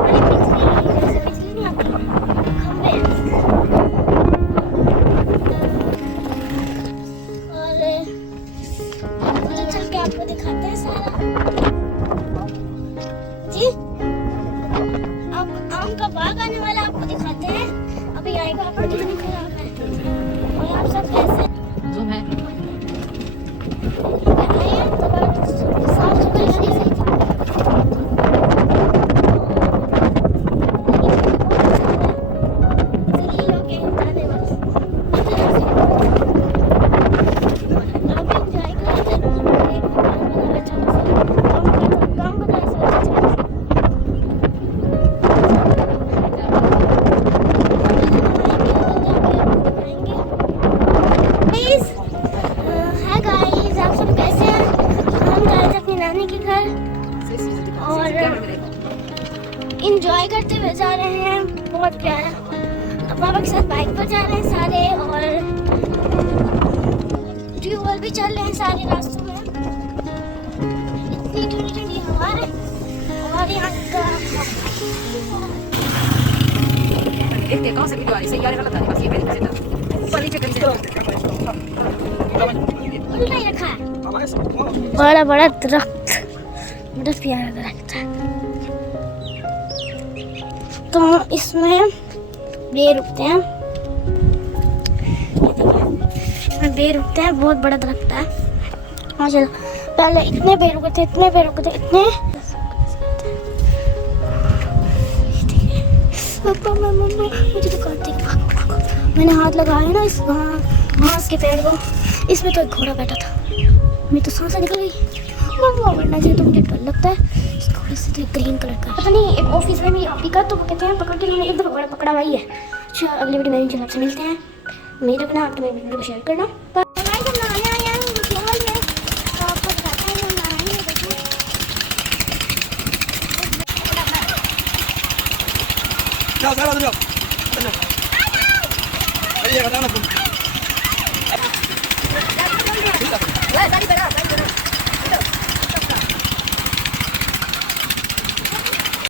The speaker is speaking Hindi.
बड़ी बिजली, जैसे बिजली नहीं आती, खंभे हैं। और उधर चल के आपको दिखाते हैं सारा। जी, अब आम का बाग आने वाला, आपको दिखाते हैं। अभी आएगा, आपको कितनी खराब है। और आप सब कैसे जूम है। आए हैं तो साफ सुथरी से ही इंजॉय करते हुए जा रहे हैं, बहुत प्यारा। अब पापा के साथ बाइक पर जा रहे हैं सारे, और ट्यूबवेल भी चल रहे हैं सारे रास्तों में। इतनी ठंडी ठंडी हवा है, और यहाँ का देखते कौन सा वीडियो आ रही है। सही आ रहा है, गलत आ रहा है, बस ये पहले से था। ऊपर नीचे कहीं उल्टा ही रखा है। बड़ा बड़ा दरख्त, बड़ा प्यारा दरख्त है। तो इसमें बेर उगते हैं, इसमें बेर उगते हैं, बहुत बड़ा दरख्त है। माशाल्लाह, पहले इतने बेर उगते थे, इतने बेर उगते इतने। मुझे तो काटते, मैंने हाथ लगाया ना इस घास के पेड़ को, इसमें तो एक घोड़ा बैठा था, मेरी तो सांसें निकल गई। वरना चाहिए तो मुझे डर लगता है। इसको ग्रीन कलर का पता नहीं, एक ऑफिस में मेरी आपी का, तो वो कहते हैं पकड़ के मैंने एक दफ़ा पकड़ा हुआ ही है। अच्छा, अगली वीडियो में इंशाल्लाह आपसे मिलते हैं। मेरे अपना आप मेरी वीडियो को शेयर करना। जाओ,